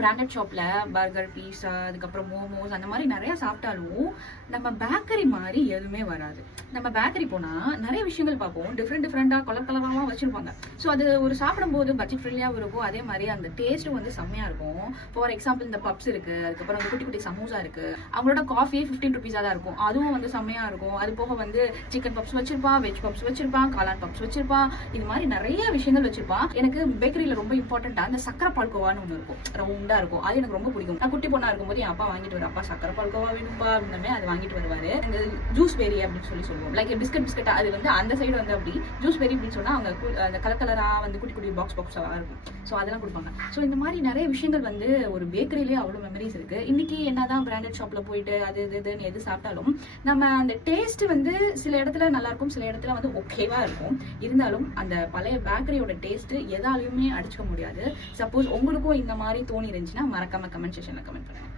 Branded ஷாப்ல burger, பீஸா, அதுக்கப்புறம் மோமோஸ் அந்த மாதிரி நிறைய சாப்பிட்டாலும் நம்ம பேக்கரி மாதிரி எதுவுமே வராது. நம்ம பேக்கரி போனா நிறைய விஷயங்கள் பார்ப்போம், டிஃப்ரெண்டா கலர் கலராக வச்சிருப்பாங்க. ஸோ அது ஒரு சாப்பிடும்போது பட்ஜெட் ஃப்ரெண்ட்லியாகவும் இருக்கும், அதே மாதிரி அந்த டேஸ்ட்டும் வந்து செம்மையா இருக்கும். ஃபார் எக்ஸாம்பிள் இந்த பப்ஸ் இருக்கு, அதுக்கப்புறம் குட்டி குட்டி சமோசா இருக்கு, அவங்களோட காஃபியே 15 ருபீஸா தான் இருக்கும், அதுவும் வந்து செம்மையா இருக்கும். அது போக வந்து சிக்கன் பப்ஸ் வச்சிருப்பான், வெஜ் பப்ஸ் வச்சிருப்பான், காளான் பப்ஸ் வச்சிருப்பான், இது மாதிரி நிறைய விஷயங்கள் வச்சிருப்பான். எனக்கு பேக்கரியில ரொம்ப இம்பார்ட்டன்டா அந்த சக்கரை பால்கோவான்னு ஒன்று இருக்கும், ரவுண்டா இருக்கும், அது எனக்கு ரொம்ப பிடிக்கும். நான் குட்டி பொண்ணா இருக்கும்போது என் அப்பா வாங்கிட்டு வர, அப்பா சக்கரை பால்கோவா வேணும்பா அப்படின்னே அது வாங்கிட்டு வருவாரு. இந்த ஜூஸ் பெரி அப்படின்னு சொல்லுவோம், லைக் பிஸ்கட் அது வந்து அந்த சைடு வந்து அப்படி ஜூஸ் பெரி அப்படின்னு சொன்னா அவங்க அந்த கலர் கலரா வந்து குட்டி குட்டி பாக்ஸா இருக்கும். ஸோ அதெல்லாம் கொடுப்பாங்க. ஸோ இந்த மாதிரி நிறைய விஷயங்கள் வந்து ஒரு பேக்கரியிலேயே அவ்வளோ மெமரிஸ் இருக்கு. இன்னைக்கு என்னதான் பிராண்டட் ஷாப்ல போயிட்டு அது இதுன்னு எது சாப்பிட்டாலும் நம்ம அந்த டேஸ்ட் வந்து சில இடத்துல நல்லா இருக்கும், சில இடத்துல வந்து ஓகேவா இருக்கும். இருந்தாலும் அந்த பழைய பேக்கரியோட டேஸ்ட் எதாலையுமே அடிச்சுக்க முடியாது. சப்போஸ் உங்களுக்கும் இந்த மாதிரி தோணி இருந்துச்சுன்னா மறக்காம கமெண்ட் செக்ஷன்ல கமெண்ட் பண்ணுங்க.